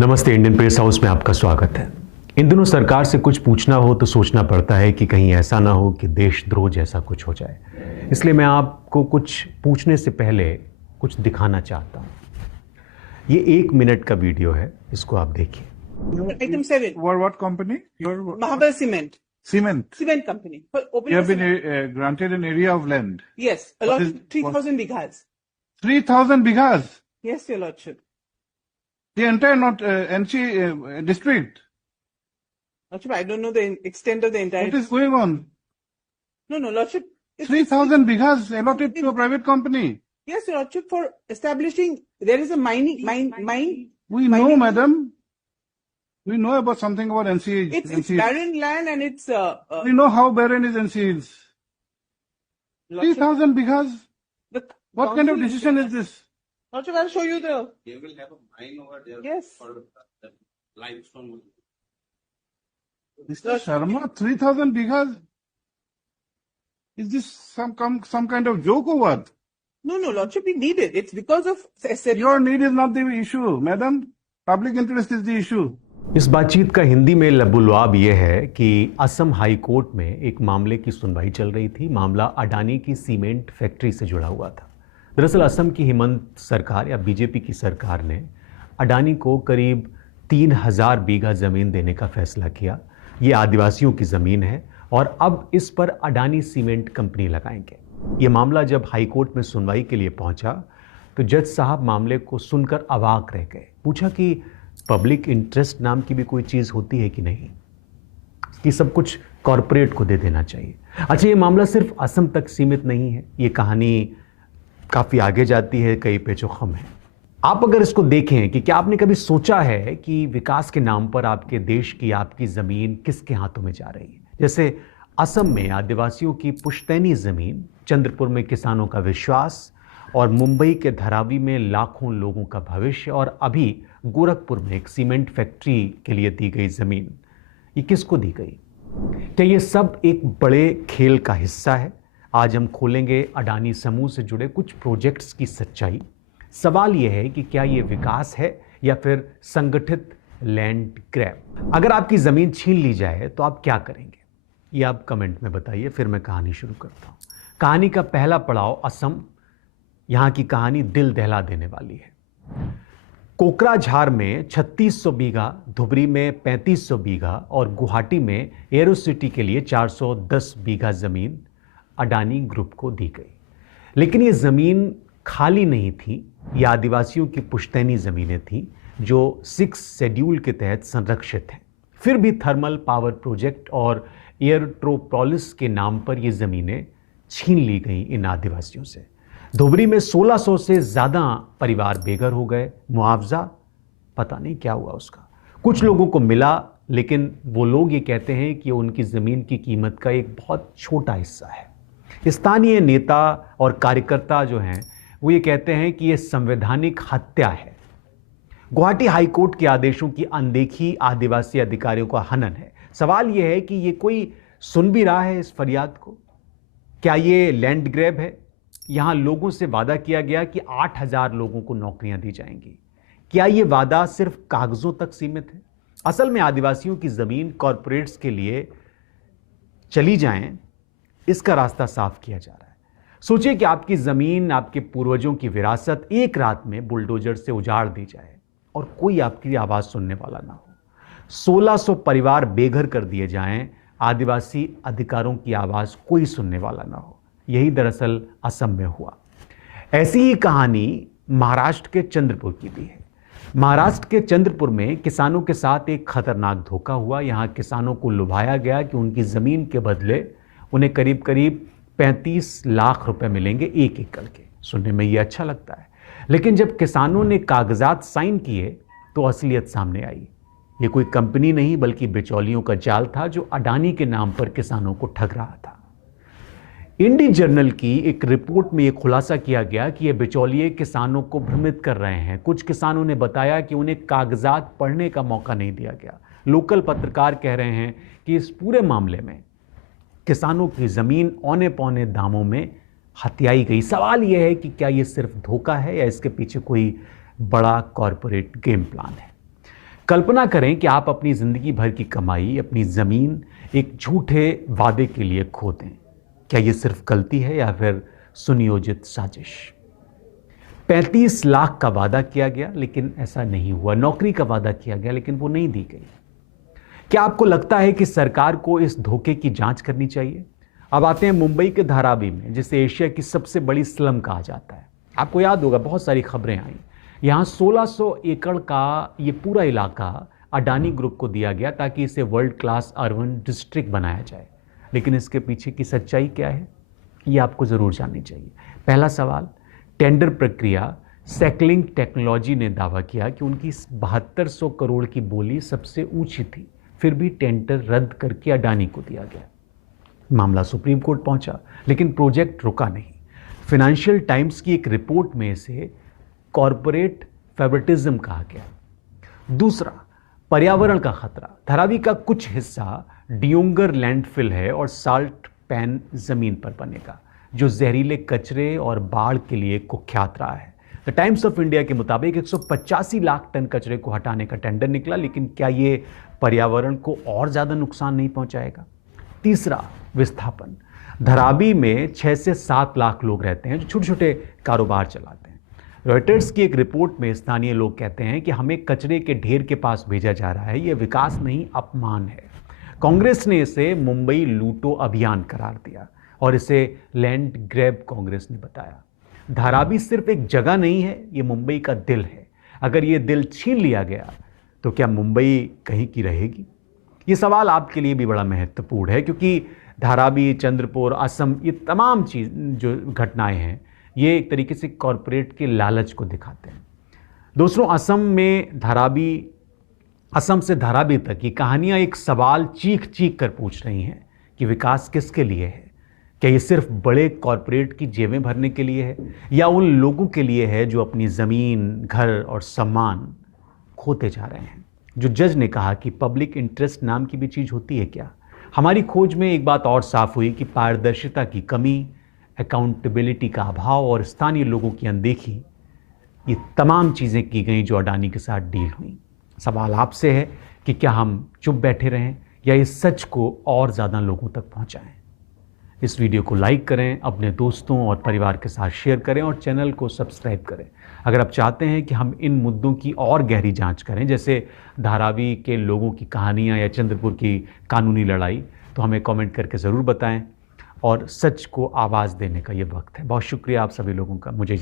नमस्ते। Indian press house में आपका स्वागत है। इन दिनों सरकार से कुछ पूछना हो तो सोचना पड़ता है कि कहीं ऐसा ना हो कि देशद्रोह जैसा कुछ हो जाए। इसलिए मैं आपको कुछ पूछने से पहले कुछ दिखाना चाहता हूं। ये 1 मिनट का वीडियो है, इसको आप देखिए। Item 7. What company? Mahabal Cement. Cement. Cement company. For You opening have a been cement. granted an area of land. Yes, a What lot, is- 3,000 bighas. 3,000 bighas. Yes, your lordship. The entire not NC district. Lordship, I don't know the extent of the entire. What is going on? No, lordship. it's- 3,000 bighas allotted to a private company. Yes, your lordship, for establishing, there is a mine. We know, Mining- madam. We know about something about NC. It's NC. barren land and it's, We know how barren is NC is. lordship, 3,000 bighas. the What kind of council- decision is this? Lordship, I'll show you the, They will have a mine over there. Yes. For the limestone. Mr. Sharma, 3,000 bighas. Is this some kind of joke or what? no, lordship, we need it. It's because of, Your need is not the issue, madam. Public interest is the issue. इस बातचीत का हिंदी में लबुलवाब यह है कि Assam high court में एक मामले की सुनवाई चल रही थी। मामला अडानी की सीमेंट फैक्ट्री से जुड़ा हुआ था। दरअसल असम की हिमंत सरकार या बीजेपी की सरकार ने अडानी को करीब 3,000 बीघा ज़मीन देने का फैसला किया। ये आदिवासियों की ज़मीन है और अब इस पर अडानी सीमेंट कंपनी लगाएंगे। ये मामला जब हाई कोर्ट में सुनवाई के लिए पहुंचा तो जज साहब मामले को सुनकर अवाक रह गए। पूछा कि पब्लिक इंटरेस्ट नाम की भी कोई चीज़ होती है कि नहीं, कि सब कुछ कॉरपोरेट को दे देना चाहिए। अच्छा, ये मामला सिर्फ असम तक सीमित नहीं है, ये कहानी काफ़ी आगे जाती है, कई पेचोखम है। आप अगर इसको देखें कि क्या आपने कभी सोचा है कि विकास के नाम पर आपके देश की, आपकी ज़मीन किसके हाथों में जा रही है। जैसे असम में आदिवासियों की पुश्तैनी ज़मीन, चंद्रपुर में किसानों का विश्वास और मुंबई के धारावी में लाखों लोगों का भविष्य और अभी गोरखपुर में एक सीमेंट फैक्ट्री के लिए दी गई ज़मीन, ये किसको दी गई? क्या ये सब एक बड़े खेल का हिस्सा है? आज हम खोलेंगे अडानी समूह से जुड़े कुछ प्रोजेक्ट्स की सच्चाई। सवाल यह है कि क्या ये विकास है या फिर संगठित लैंड ग्रैब? अगर आपकी ज़मीन छीन ली जाए तो आप क्या करेंगे? ये आप कमेंट में बताइए, फिर मैं कहानी शुरू करता हूँ। कहानी का पहला पड़ाव असम। यहाँ की कहानी दिल दहला देने वाली है। कोकराझार में 3600 बीघा, धुबरी में 3500 बीघा और गुवाहाटी में एरो सिटी के लिए 410 बीघा ज़मीन अडानी ग्रुप को दी गई। लेकिन ये ज़मीन खाली नहीं थी, ये आदिवासियों की पुश्तैनी ज़मीनें थीं जो 6 शेड्यूल के तहत संरक्षित हैं। फिर भी थर्मल पावर प्रोजेक्ट और एयरट्रोपोलिस के नाम पर ये ज़मीनें छीन ली गई इन आदिवासियों से। धुबरी में 1600 से ज़्यादा परिवार बेघर हो गए। मुआवजा पता नहीं क्या हुआ उसका। कुछ लोगों को मिला, लेकिन वो लोग ये कहते हैं कि उनकी ज़मीन की कीमत का एक बहुत छोटा हिस्सा है। स्थानीय नेता और कार्यकर्ता जो हैं वो ये कहते हैं कि ये संवैधानिक हत्या है। गुवाहाटी हाई कोर्ट के आदेशों की अनदेखी आदिवासी अधिकारियों का हनन है। सवाल ये है कि ये कोई सुन भी रहा है इस फरियाद को? क्या ये लैंड ग्रैब है? यहाँ लोगों से वादा किया गया कि 8,000 लोगों को नौकरियां दी जाएंगी। क्या ये वादा सिर्फ कागजों तक सीमित है? असल में आदिवासियों की ज़मीन कॉरपोरेट्स के लिए चली जाएं, इसका रास्ता साफ किया जा रहा है। सोचिए कि आपकी ज़मीन, आपके पूर्वजों की विरासत एक रात में बुलडोजर से उजाड़ दी जाए और कोई आपकी आवाज़ सुनने वाला ना हो। 1600 परिवार बेघर कर दिए जाएं, आदिवासी अधिकारों की आवाज़ कोई सुनने वाला ना हो। यही दरअसल असम में हुआ। ऐसी ही कहानी महाराष्ट्र के चंद्रपुर की भी है। महाराष्ट्र के चंद्रपुर में किसानों के साथ एक खतरनाक धोखा हुआ। यहाँ किसानों को लुभाया गया कि उनकी ज़मीन के बदले उन्हें करीब करीब 35 लाख रुपए मिलेंगे 1 एकड़ के। सुनने में ये अच्छा लगता है, लेकिन जब किसानों ने कागजात साइन किए तो असलियत सामने आई। ये कोई कंपनी नहीं बल्कि बिचौलियों का जाल था जो अडानी के नाम पर किसानों को ठग रहा था। इंडी जर्नल की एक रिपोर्ट में यह खुलासा किया गया कि ये बिचौलिए किसानों को भ्रमित कर रहे हैं। कुछ किसानों ने बताया कि उन्हें कागजात पढ़ने का मौका नहीं दिया गया। लोकल पत्रकार कह रहे हैं कि इस पूरे मामले में किसानों की ज़मीन औने पौने दामों में हथियाई गई। सवाल यह है कि क्या ये सिर्फ धोखा है या इसके पीछे कोई बड़ा कॉरपोरेट गेम प्लान है। कल्पना करें कि आप अपनी जिंदगी भर की कमाई, अपनी जमीन एक झूठे वादे के लिए खो दें। क्या यह सिर्फ गलती है या फिर सुनियोजित साजिश? 35 लाख का वादा किया गया लेकिन ऐसा नहीं हुआ। नौकरी का वादा किया गया लेकिन वो नहीं दी गई। क्या आपको लगता है कि सरकार को इस धोखे की जांच करनी चाहिए? अब आते हैं मुंबई के धारावी में, जिसे एशिया की सबसे बड़ी स्लम कहा जाता है। आपको याद होगा, बहुत सारी खबरें आई। यहाँ 1600 एकड़ का ये पूरा इलाका अडानी ग्रुप को दिया गया ताकि इसे वर्ल्ड क्लास अर्बन डिस्ट्रिक्ट बनाया जाए। लेकिन इसके पीछे की सच्चाई क्या है, ये आपको ज़रूर जाननी चाहिए। पहला सवाल, टेंडर प्रक्रिया सैकलिंग टेक्नोलॉजी ने दावा किया कि उनकी 7200 करोड़ की बोली सबसे ऊंची थी, फिर भी टेंडर रद्द करके अडानी को दिया गया। मामला सुप्रीम कोर्ट पहुंचा लेकिन प्रोजेक्ट रुका नहीं। फाइनेंशियल टाइम्स की एक रिपोर्ट में इसे कॉरपोरेट फेवरेटिज्म कहा गया। दूसरा, पर्यावरण का खतरा। धारावी का कुछ हिस्सा डियोंगर लैंडफिल है और साल्ट पैन जमीन पर बनेगा, जो जहरीले कचरे और बाढ़ के लिए कुख्यात रहा है। द टाइम्स ऑफ इंडिया के मुताबिक 185 लाख टन कचरे को हटाने का टेंडर निकला, लेकिन क्या ये पर्यावरण को और ज़्यादा नुकसान नहीं पहुंचाएगा? तीसरा, विस्थापन। धारावी में 6 से 7 लाख लोग रहते हैं जो छोटे छोटे कारोबार चलाते हैं। रॉयटर्स की एक रिपोर्ट में स्थानीय लोग कहते हैं कि हमें कचरे के ढेर के पास भेजा जा रहा है, यह विकास नहीं अपमान है। कांग्रेस ने इसे मुंबई लूटो अभियान करार दिया और इसे लैंड ग्रैब कांग्रेस ने बताया। धारावी सिर्फ एक जगह नहीं है, ये मुंबई का दिल है। अगर ये दिल छीन लिया गया तो क्या मुंबई कहीं की रहेगी? ये सवाल आपके लिए भी बड़ा महत्वपूर्ण है, क्योंकि धारावी, चंद्रपुर, असम, ये तमाम चीज़ जो घटनाएं हैं, ये एक तरीके से कॉरपोरेट के लालच को दिखाते हैं। दोस्तों, असम से धारावी तक ये कहानियां एक सवाल चीख चीख कर पूछ रही हैं कि विकास किसके लिए है? क्या ये सिर्फ बड़े कॉरपोरेट की जेबें भरने के लिए है, या उन लोगों के लिए है जो अपनी ज़मीन, घर और सम्मान खोते जा रहे हैं? जो जज ने कहा कि पब्लिक इंटरेस्ट नाम की भी चीज़ होती है क्या? हमारी खोज में एक बात और साफ हुई कि पारदर्शिता की कमी, अकाउंटेबिलिटी का अभाव और स्थानीय लोगों की अनदेखी, ये तमाम चीज़ें की गई जो अडानी के साथ डील हुई। सवाल आपसे है कि क्या हम चुप बैठे रहें या इस सच को और ज़्यादा लोगों तक पहुंचाएं? इस वीडियो को लाइक करें, अपने दोस्तों और परिवार के साथ शेयर करें और चैनल को सब्सक्राइब करें। अगर आप चाहते हैं कि हम इन मुद्दों की और गहरी जांच करें, जैसे धारावी के लोगों की कहानियां या चंद्रपुर की कानूनी लड़ाई, तो हमें कमेंट करके ज़रूर बताएं। और सच को आवाज़ देने का ये वक्त है। बहुत शुक्रिया आप सभी लोगों का। मुझे